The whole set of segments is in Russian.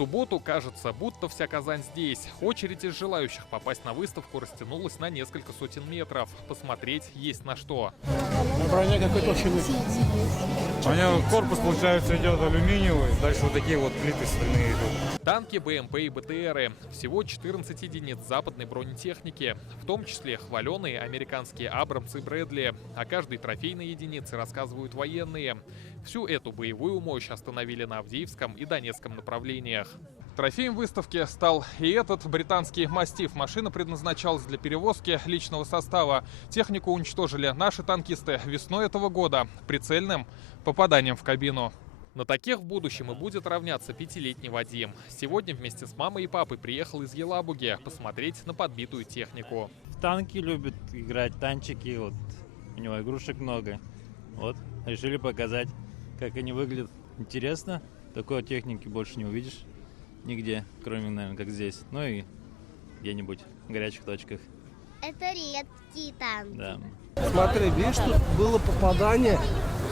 субботу, кажется, будто вся Казань здесь. Очередь из желающих попасть на выставку растянулась на несколько сотен метров. Посмотреть есть на что. Броня какой толщины? У него корпус, получается, идет алюминиевый. Дальше вот такие вот плиты стальные идут. Танки, БМП и БТРы. Всего 14 единиц западной бронетехники. В том числе хваленые американские Абрамсы и Брэдли. О каждой трофейной единице рассказывают военные. Всю эту боевую мощь остановили на Авдеевском и Донецком направлениях. Трофеем выставки стал и этот британский мастиф. Машина предназначалась для перевозки личного состава. Технику уничтожили наши танкисты весной этого года прицельным попаданием в кабину. На таких в будущем и будет равняться 5-летний Вадим. Сегодня вместе с мамой и папой приехал из Елабуги посмотреть на подбитую технику. В танки любит играть, танчики, вот у него игрушек много. Вот, решили показать, как они выглядят. Интересно, такой техники больше не увидишь нигде, кроме, наверное, как здесь. Ну и где-нибудь в горячих точках. Это редкий танк. Да. Смотри, видишь, тут было попадание.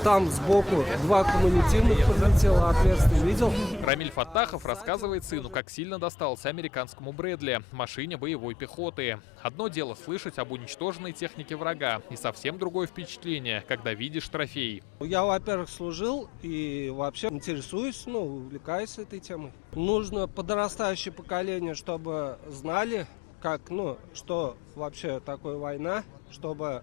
Там сбоку 2 кумулятивных подлетело отверстие. Видел? Рамиль Фаттахов рассказывает сыну, как сильно достался американскому Брэдли, машине боевой пехоты. Одно дело слышать об уничтоженной технике врага, и совсем другое впечатление, когда видишь трофей. Я, во-первых, служил и вообще интересуюсь, увлекаюсь этой темой. Нужно подрастающее поколение, чтобы знали, как, что вообще такое война, чтобы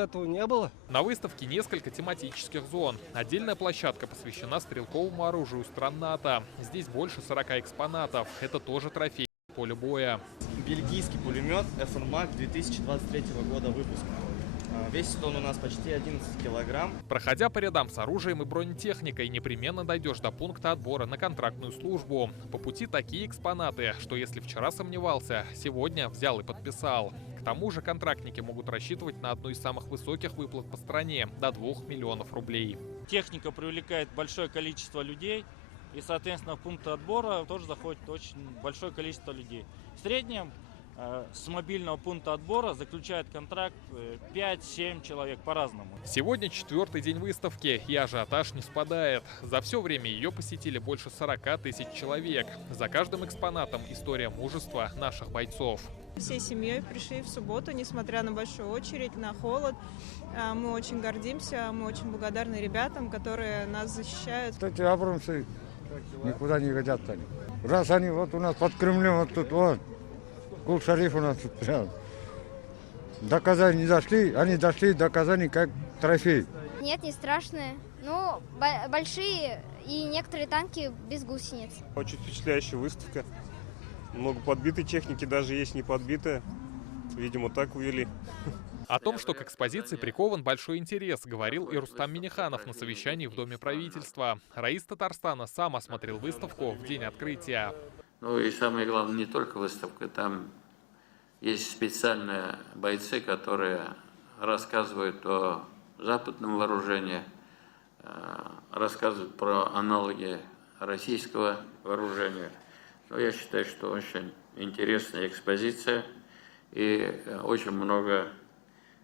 этого не было. На выставке несколько тематических зон. Отдельная площадка посвящена стрелковому оружию стран НАТО. Здесь больше 40 экспонатов. Это тоже трофей поля боя. Бельгийский пулемет FNMAC 2023 года выпуска. Весит он у нас почти 11 килограмм. Проходя по рядам с оружием и бронетехникой, непременно дойдешь до пункта отбора на контрактную службу. По пути такие экспонаты, что если вчера сомневался, сегодня взял и подписал. К тому же контрактники могут рассчитывать на одну из самых высоких выплат по стране – до 2 миллионов рублей. Техника привлекает большое количество людей, и, соответственно, в пункт отбора тоже заходит очень большое количество людей. В среднем с мобильного пункта отбора заключает контракт 5-7 человек по-разному. Сегодня 4-й день выставки, и ажиотаж не спадает. За все время ее посетили больше 40 тысяч человек. За каждым экспонатом история мужества наших бойцов. Всей семьей пришли в субботу, несмотря на большую очередь, на холод. Мы очень гордимся, мы очень благодарны ребятам, которые нас защищают. Эти Абрамсы никуда не годят они. Раз они вот у нас под Кремлем, вот тут вот, Кул-Шариф у нас тут прям. До Казани не дошли, они дошли до Казани как трофей. Нет, не страшные. Большие и некоторые танки без гусениц. Очень впечатляющая выставка. Много подбитой техники, даже есть не подбитая. Видимо, так увели. О том, что к экспозиции прикован большой интерес, говорил и Рустам Минниханов на совещании в Доме правительства. Раис Татарстана сам осмотрел выставку в день открытия. Ну и самое главное, не только выставка, там есть специальные бойцы, которые рассказывают о западном вооружении, рассказывают про аналоги российского вооружения. Но я считаю, что очень интересная экспозиция и очень много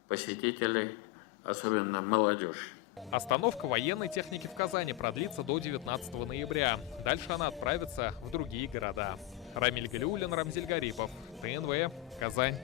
посетителей, особенно молодежь. Остановка военной техники в Казани продлится до 19 ноября. Дальше она отправится в другие города. Рамиль Галиуллин, Рамзиль Гарипов, ТНВ, Казань.